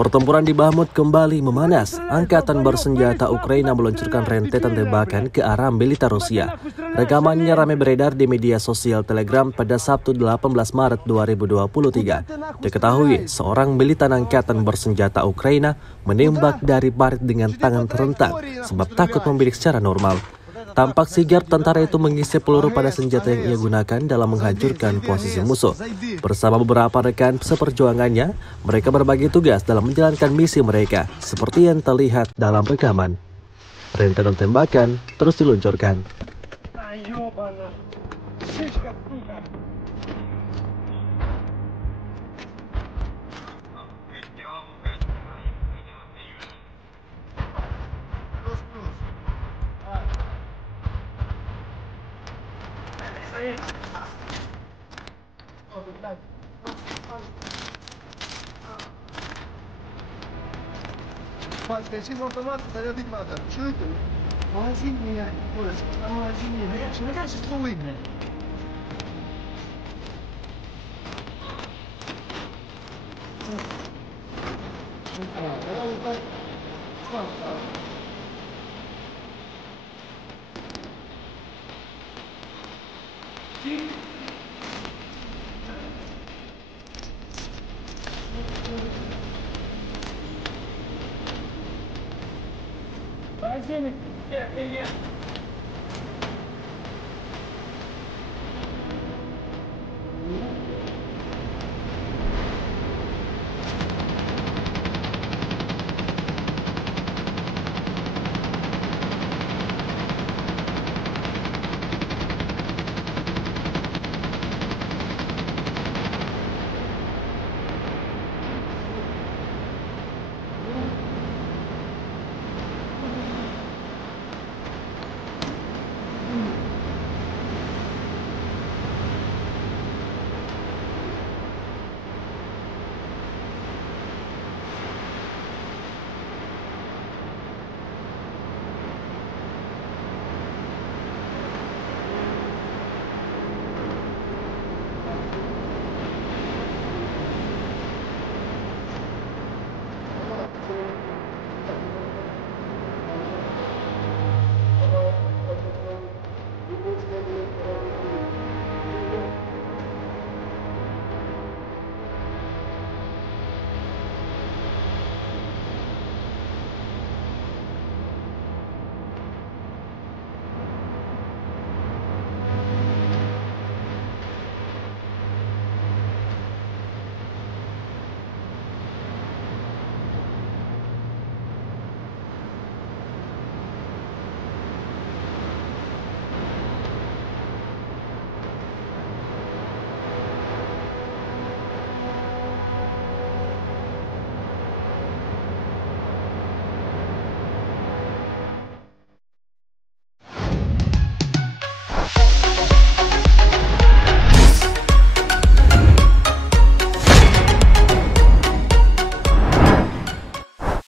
Pertempuran di Bahmut kembali memanas. Angkatan bersenjata Ukraina meluncurkan rentetan tembakan ke arah militer Rusia. Rekamannya ramai beredar di media sosial Telegram pada Sabtu 18 Maret 2023. Diketahui, seorang militan angkatan bersenjata Ukraina menembak dari barit dengan tangan terentang sebab takut membidik secara normal. Tampak sigap tentara itu mengisi peluru pada senjata yang ia gunakan dalam menghancurkan posisi musuh. Bersama beberapa rekan seperjuangannya, mereka berbagi tugas dalam menjalankan misi mereka, seperti yang terlihat dalam rekaman. Rentetan tembakan terus diluncurkan. Mas, deixa eu tomar, tá ligado? Nada. Chuta. Magazine, pô, a magazine, né? Não é que fluir, né? Magazine, yeah.